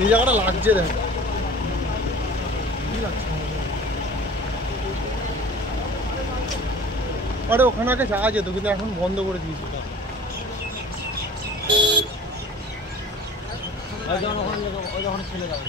এই জায়গাটা লাগছে দেখ, আরে ওখানে আগে যাওয়া যেত কিন্তু এখন বন্ধ করে দিয়েছি। ছেলে যাবে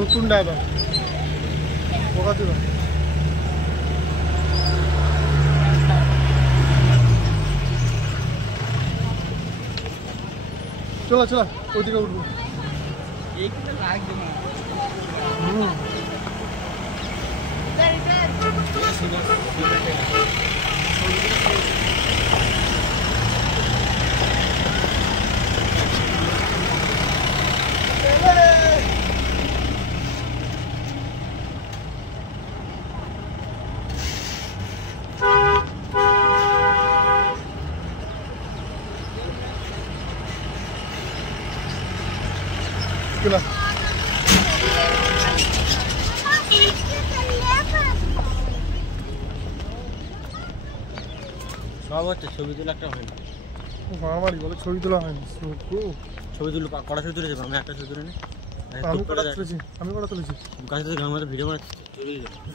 নতুন ড্রাইভার ওকা দিল। চলো চলো ওইদিকে উঠবো। সব হচ্ছে, ছবি তোলা একটা হয়নি। মারামারি বলে ছবি তোলা হয়নি। ছবি তুলে কটা ছবি তুলেছে? আমি একটা ছবি তুলে নি। আমি কটা তুলেছি? আমি কটা তুলেছি? কাছে তো গ্রামের ভিডিও বানাচ্ছি।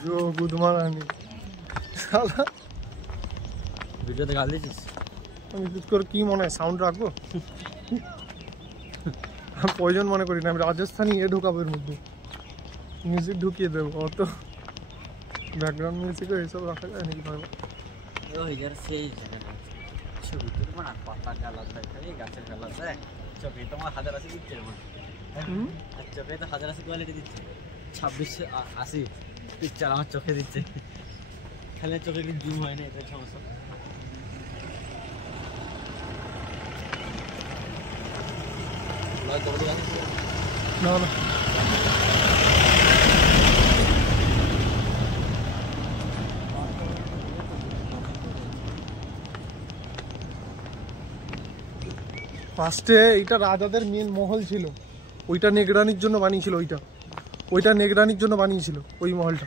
জো গুদমার আনি শালা ভিডিওতে গাল দিছিস। আমি ইউজ করে কি মনে হয় সাউন্ড রাখবো? আমি প্রয়োজন মনে করি না। আমি রাজস্থানি ঢোকাবো এর মধ্যে, মিউজিক ঢুকিয়ে দেবো। অত ব্যাকগ্রাউন্ড মিউজিকও এইসব রাখা যায় নাকি? ভালো সেই ছবি তুলবো না, পাতা কালার দেখাই, গাছের কালার দেখ, চোখে তোমার 1080 দিচ্ছে, চোখে তো 1080 কোয়ালিটি দিচ্ছে, 2680 পিকচার আমার চোখে দিচ্ছে। খালি চোখে কি জুম হয় না, এটাই সমস্যা। না না ফার্স্টে এইটা রাজাদের মেন মহল ছিল, ওইটা নেগরানির জন্য বানিয়েছিল। ওইটা নেগরানির জন্য বানিয়েছিল ওই মহলটা।